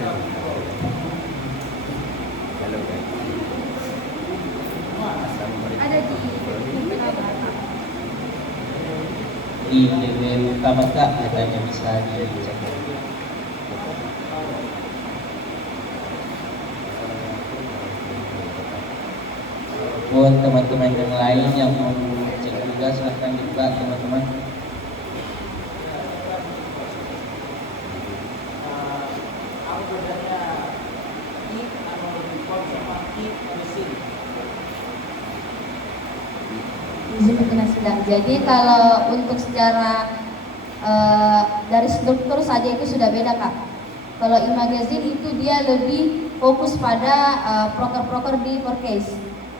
Ada di level utama kak katanya bisa dicek. Buat teman-teman yang lain yang mau cek juga silahkan dibuka teman-teman. izin berkenan. Jadi kalau untuk secara dari struktur saja itu sudah beda kak. Kalau e-magazine itu dia lebih fokus pada proker-proker di forecast.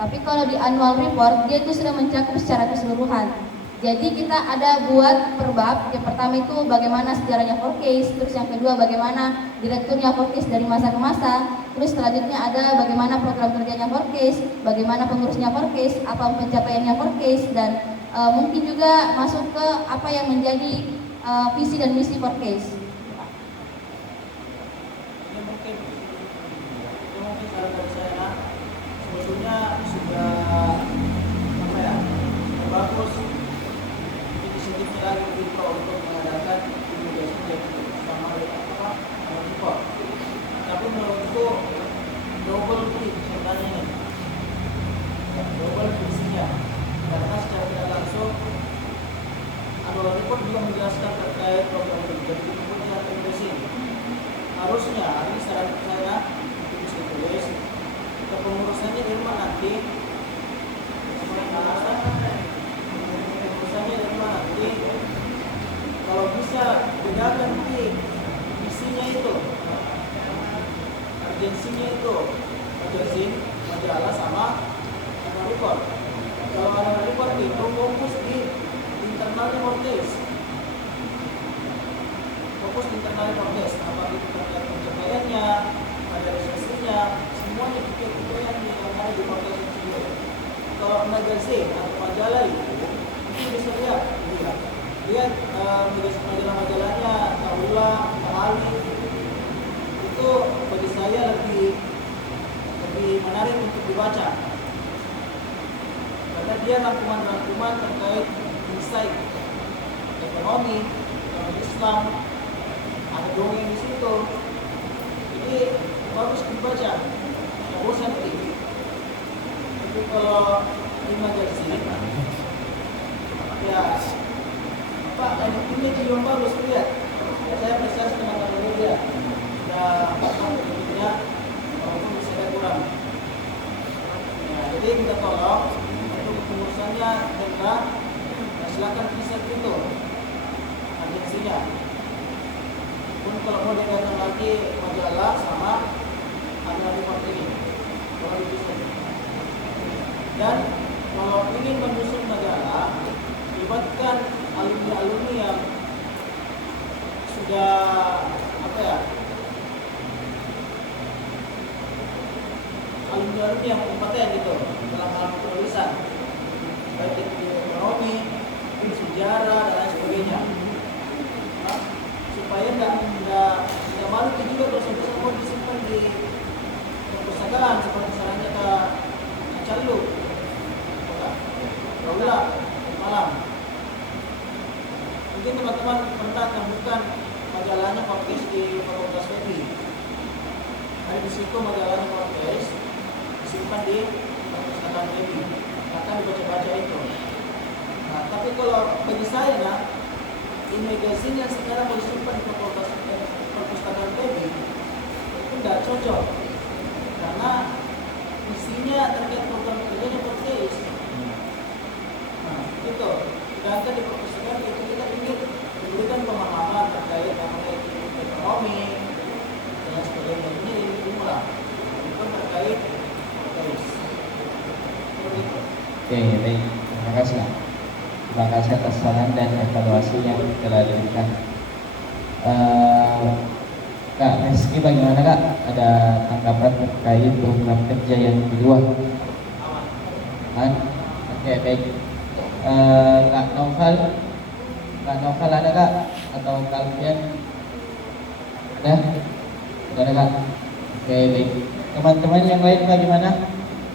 Tapi kalau di annual report dia itu sudah mencakup secara keseluruhan. Jadi kita ada buat per bab. Yang pertama itu bagaimana sejarahnya forecast, terus yang kedua bagaimana direkturnya forecast dari masa ke masa, terus selanjutnya ada bagaimana program kerjanya forecast, bagaimana pengurusnya forecast, apa pencapaiannya forecast, dan mungkin juga masuk ke apa yang menjadi visi dan misi forecast. Sebetulnya sudah apa ya, bagus inisiatif dari Wipro untuk mengadakan investigasi sama apa Wipro. Tapi menurutku double click sebenarnya ini, double visinya, karena secara tidak langsung annual report juga menjelaskan terkait program kerja di kementerian investigasi. Harusnya ini saran saya untuk ditulis. Kepengurusannya dari mana nanti? Kepengurusannya dari mana nanti? Kalau bisa bedakan nanti visinya itu, urgensinya itu, urgensi majalah sama annual report. Kalau annual report itu fokus di internalnya forecast, fokus di internalnya forecast, apa itu terkait pencapaiannya, ada resursenya. Semuanya kita yang ada di forecast itu. Kalau magazine atau majalah itu bisa lihat majalah-majalahnya, Taula, Tahali itu bagi saya lebih menarik untuk dibaca karena dia rangkuman terkait insight ekonomi, Islam, ada dongeng di situ. Jadi bagus dibaca. Bosan ini. Tapi kalau di magazine ya Pak, ini video bagus lihat. Saya apresiasi teman-teman media. Ya, apa-apa walaupun bisa ada kurang. Ya, jadi kita tolong untuk pengurusannya kita silakan bisa itu agensinya. Pun kalau mau diganti lagi majalah sama annual report ini. Dan kalau ingin menyusun majalah, libatkan alumni-alumni yang sudah apa ya, alumni-alumni yang kompeten gitu dalam hal penulisan, baik itu ekonomi, sejarah dan lain sebagainya. Nah, supaya tidak malu juga kalau semua disimpan di perpustakaan seperti sarannya ke Calu, Taula, Malam. Mungkin teman-teman pernah temukan majalahnya Forecast di Fakultas Teknik. Ada di situ majalahnya Forecast disimpan di perpustakaan Teknik. Akan dibaca-baca itu. Nah, tapi kalau bagi saya nah, e-magazine yang sekarang disimpan di perpustakaan Teknik itu tidak cocok. Karena isinya terkait program kerjanya forecast. Nah, itu. Sedangkan di perpustakaan itu kita ingin memberikan pemahaman terkait ekonomi dan sebagainya. Ini dimulai. Itu terkait forecast. Oke, baik. Terima kasih. Terima kasih atas saran dan evaluasi yang telah diberikan. Kak Rizky, bagaimana Kak? Ada tanggapan terkait program kerja yang di luar? Oke, baik. Kak Novel ada Kak? Atau kalian ada? Sudah ada, Kak? Oke, baik. Teman-teman yang lain bagaimana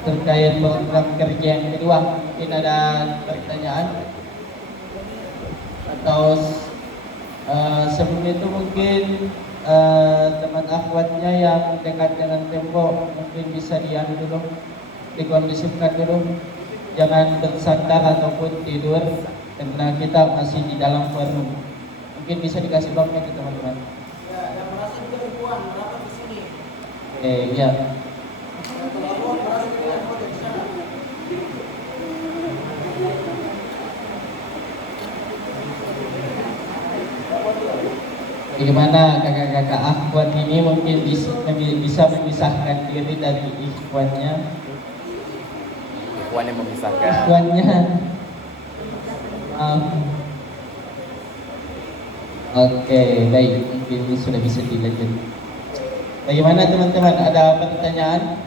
terkait program kerja yang kedua? Mungkin ada pertanyaan atau sebelum itu mungkin teman akhwatnya yang dekat dengan tembok mungkin bisa diam dulu, dikondisifkan dulu, jangan bersandar ataupun tidur karena kita masih di dalam forum. Mungkin bisa dikasih bloknya ke teman-teman. Ya, yang merasa juga ribuan, berapa di sini? Oke, ya. Yang terlalu merasa juga yang di sana. Bagaimana kakak-kakak akhwat ini mungkin bisa memisahkan diri dari ikhwannya? Ikhwan yang memisahkan. Ikhwannya. Oke, baik. Mungkin ini sudah bisa dilanjut. Bagaimana teman-teman? Ada pertanyaan?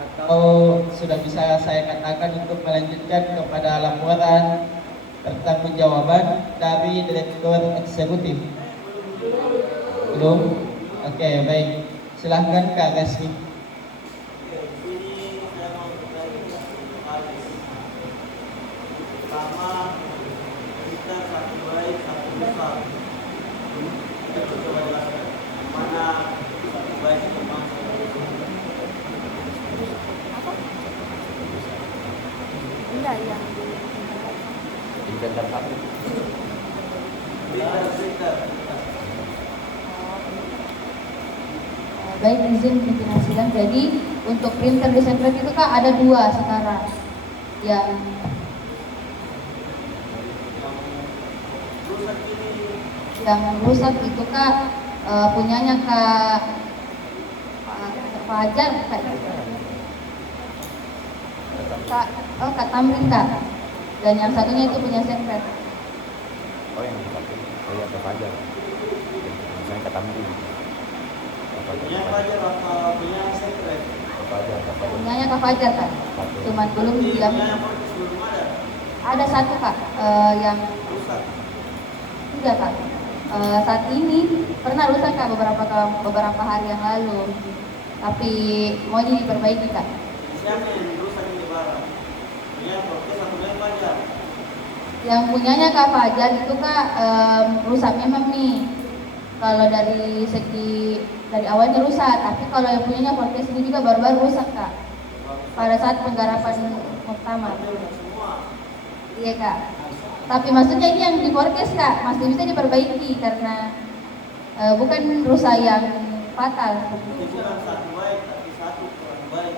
Atau sudah bisa saya katakan untuk melanjutkan kepada laporan pertanggungjawaban dari Direktur Eksekutif? Belum? Oke, baik. Silahkan Kak Reski. Ini saya mau bertanya Alis. Pertama, kita satu baik, satu besar. Kita coba jelaskan mana satu baik, satu bangsa. Enggak yang Inventar satu. Kita. baik, izin pimpinan sidang. Jadi untuk printer desain itu Kak ada 2 sekarang. Yang Rusak ini rusak itu Kak punyanya Kak Fajar Kak Tamrin Kak. Dan yang satunya itu punya sekret. Oh yang satu. Oh iya apa aja. Misalnya kata Tamrin. punya Fajar apa punya sekret? Apa aja. Punyanya Kak Fajar Kak. Cuman belum Ini diam. punya podcast belum ada. Ada satu Kak yang Rusak. tidak Kak. Saat ini pernah rusak Kak beberapa hari yang lalu. Tapi mau diperbaiki Kak. Siapa yang rusak ini barang? Punya podcast atau punya Fajar? Yang punyanya Kak Fajar itu Kak rusak memang nih. Kalau dari segi dari awalnya rusak, tapi kalau yang punyanya podcast ini juga baru-baru rusak Kak. Pada saat penggarapan muktamar. Semua. Iya Kak. Tapi maksudnya ini yang di podcast Kak masih bisa diperbaiki karena bukan rusak yang fatal. Itu bukan satu baik, tapi satu kurang baik.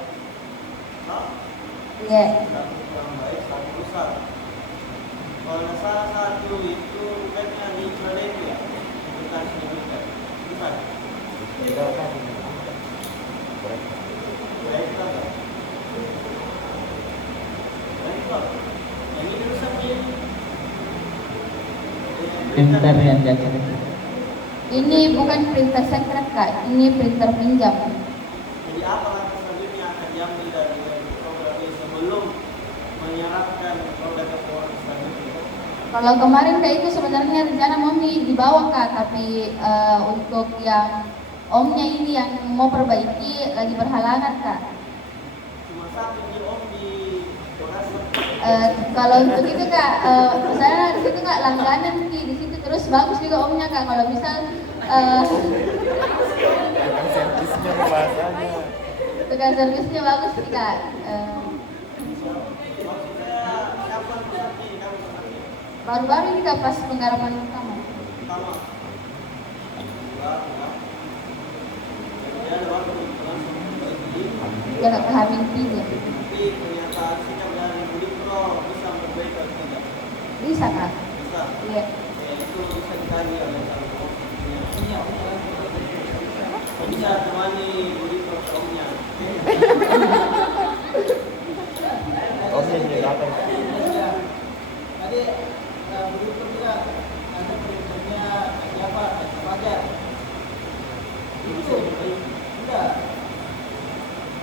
Nah, Iya. satu kurang baik, satu rusak. Kalau salah satu itu kayaknya di Indonesia ya, bukan Indonesia, bukan. Tidak kan. Baik tak? Baik tak? Yang ini rusak ini. Printer yang jatuh. Ini bukan printer sekret Kak, ini printer pinjam. Jadi apa langkah selanjutnya yang akan diambil dari program ini sebelum menyerahkan produk ke Polres selanjutnya? Kalau kemarin Kak itu sebenarnya rencana mau dibawa Kak, tapi untuk yang omnya ini yang mau perbaiki lagi berhalangan Kak. Cuma satu di Om di Polres. Kalau untuk itu Kak, saya di situ Kak langganan di situ terus bagus juga omnya Kak. Kalau misal Tukang servisnya bahasanya. tukang servisnya bagus sih Kak. Maksudnya kapan berarti kamu berarti? Baru-baru ini Kak pas penggarapan pertama. Pertama. Enggak. Ya ada waktu langsung pergi. Ya Kak Hamil 3. Tapi pernyataan sikap dari Budi Pro bisa memperbaiki atau tidak? Bisa Kak. Bisa. Iya. Ya itu bisa dikaji oleh salah satu punya. Bisa temani Budi Pro omnya. Oh iya datang. Tadi Budi Pro juga ada perintahnya siapa? Fajar. Bisa diperbaiki. Enggak.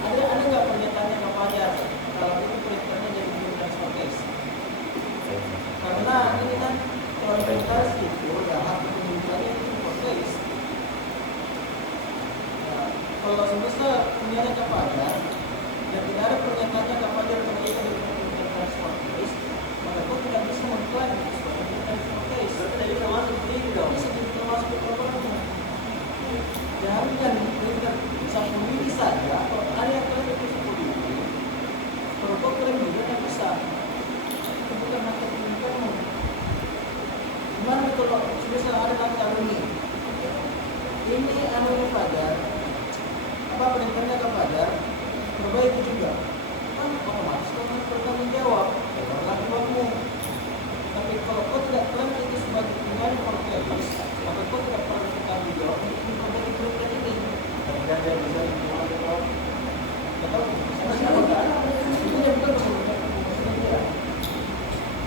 Ada nggak pernyataannya Pak Fajar kalau itu printernya jadi printer showcase? Karena ini kan kualifikasi itu ya hak pemilikannya itu showcase. kalau semisal punyanya kepada dan tidak ada pernyataannya kepada yang berkaitan dengan transport case, maka kau tidak bisa mengklaim sebagai transport case. Jadi termasuk ini dong. Bisa termasuk programnya. Jangan bisa memilih saja. Kalau ada yang kalian bisa memilih, kalau kau kalian juga tidak bisa. Itu bukan hak kamu. Gimana kalau semisal ada dalam ini? Ini anunya Fajar, apa perintahnya kepada perbaiki juga. Kan otomatis kamu bertanggung jawab terhadap kamu. Tapi kalau kau tidak pernah itu sebagai penggali portelis, maka kau tidak pernah bertanggung jawab untuk memperbaiki program ini. Dan dia bisa menjawab. Kalau itu yang betul betul.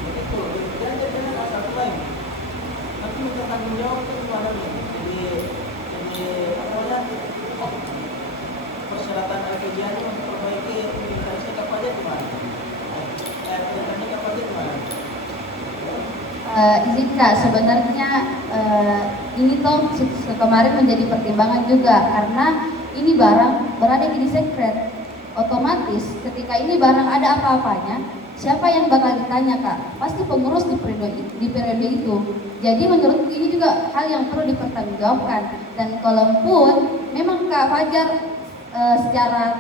Begitu. Jangan dengan asal klaim. Tapi minta tanggung jawab itu kepada jadi apa namanya persyaratan LPG untuk memperbaiki implementasi kapalnya gimana? Implementasi kapalnya gimana? Izin Kak, sebenarnya ini toh kemarin menjadi pertimbangan juga karena ini barang berada di sekret. Otomatis ketika ini barang ada apa-apanya, siapa yang bakal ditanya Kak? Pasti pengurus di periode itu. Jadi menurut ini juga hal yang perlu dipertanggungjawabkan. Dan kalaupun memang Kak Fajar secara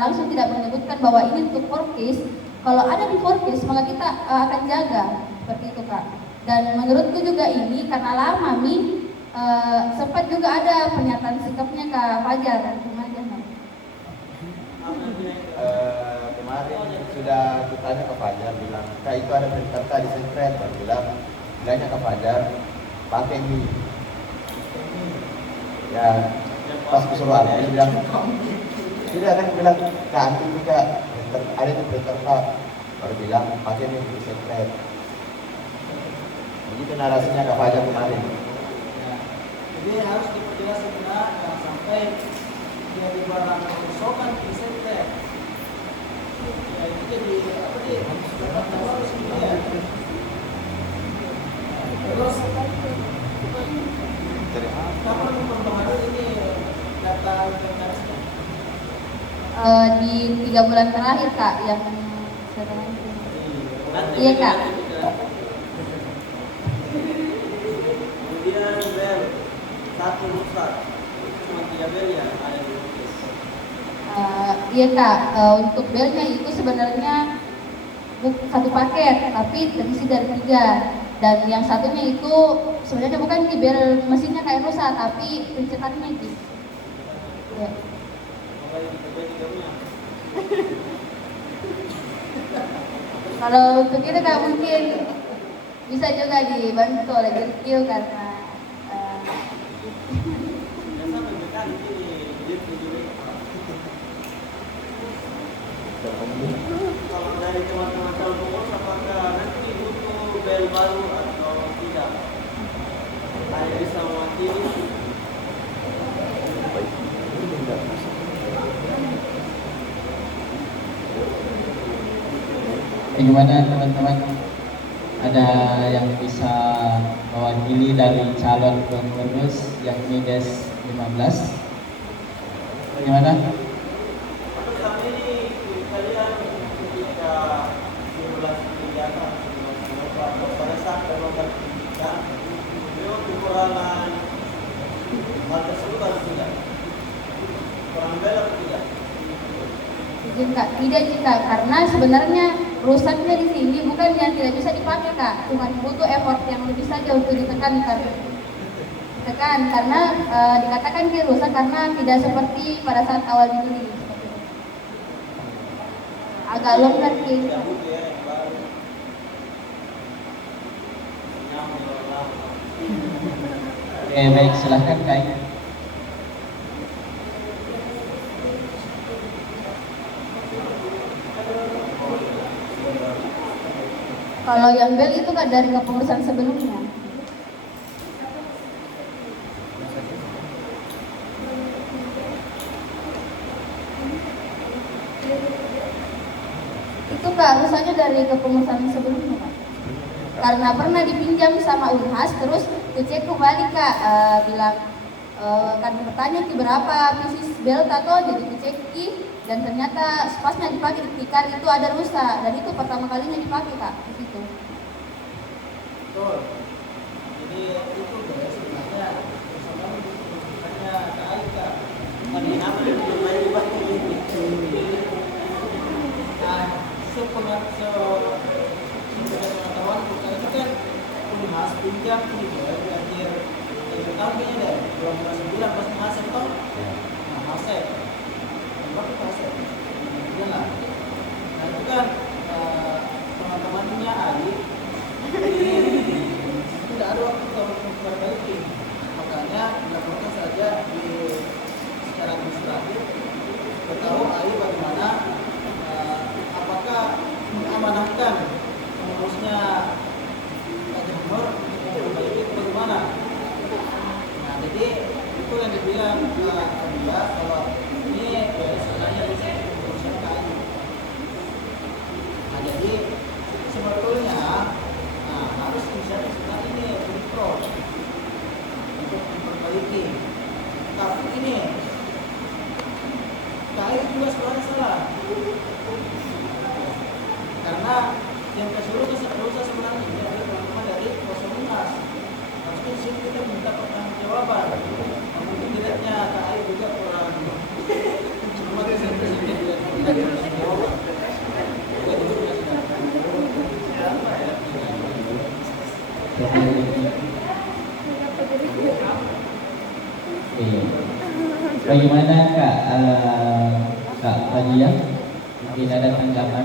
langsung tidak menyebutkan bahwa ini untuk forecast, kalau ada di forecast maka kita akan jaga seperti itu Kak. Dan menurutku juga ini karena lama sempat juga ada pernyataan sikapnya Kak Fajar. Kemarin sudah kutanya ke Fajar, bilang Kak itu ada perintah tadi sekret, dan bilangnya ke Fajar pakai ini. Ya pas kesuruhan dia bilang tidak, kan bilang Kak antum juga ada itu perintah Kak, baru bilang pakai ini di sekret. Begitu narasinya ke Fajar kemarin. Jadi harus diperjelas benar dan sampai dia di barang kerusakan di sekret. Ya itu jadi apa nih? Dapat harus ya. Terus kapan mempengaruhi ini data organisasi? Di 3 bulan terakhir Kak yang sekarang itu. Iya Kak. Kemudian bel satu rusak cuma 3 bel ya ada di lukis. Iya Kak, untuk belnya itu sebenarnya satu paket tapi terisi dari 3. Dan yang satunya itu sebenarnya bukan di bel mesinnya kayak rusak tapi pencetannya itu. Ya. Kalau untuk itu Kak mungkin bisa juga dibantu oleh Birkil karena kalau dari teman-teman pengurus apakah nanti butuh bel baru atau tidak? Ada bisa mewakili. Bagaimana teman-teman? Ada yang bisa mewakili dari calon pengurus yang Des 15? Bagaimana? Untuk saat ini kalian ketika simulasi kegiatan pada saat melakukan pendidikan, beliau kekurangan hal tersebut atau tidak? Kurang bel atau tidak? izin Kak, tidak sih Kak, karena sebenarnya rusaknya di sini bukan yang tidak bisa dipakai Kak, cuma butuh effort yang lebih saja untuk ditekan karena dikatakan dia rusak karena tidak seperti pada saat awal dibeli. Agak longgar sih. Oke, baik, silahkan Kak. Kalau yang bel itu Kak dari kepengurusan sebelumnya. Itu Kak rusaknya dari kepengurusan sebelumnya Kak. Karena pernah dipinjam sama Unhas, terus dicek kembali Kak, bilang kan bertanya berapa belt atau jadi diceki dan ternyata spasnya dipakai di tikar itu ada rusak dan itu pertama kalinya dipakai kak di situ. Betul. Jadi itu guys sebenarnya bersama hanya Aika. Tadi apa yang dimain waktu ini? Nah, sepengetahuan kita itu kan kuliah pinjam di akhir tahun kayaknya deh 2009 pas hasil toh. Nah hasil, berapa itu hasil? Iya lah. Nah itu kan teman-temannya Ali tidak ada waktu untuk memperbaiki, makanya dilakukan saja di secara administratif. Tahu Ali bagaimana apakah mengamanahkan pengurusnya Pak Jamur untuk memperbaiki itu bagaimana? Nah jadi itu yang dibilang dia bahwa ini sebenarnya bisa urusan KAI. Nah jadi sebetulnya harus misalnya sekarang ini mikro untuk memperbaiki. Tapi ini KAI juga sebenarnya salah. Karena yang keseluruhan sebenarnya ini adalah teman-teman dari Komunitas. Harusnya di sini kita minta pertanggungjawaban. Mungkin tidaknya KAI juga kurang cuma kesini tidak bertanggung Bagaimana Kak Kak Fadiyah? Mungkin ada tanggapan?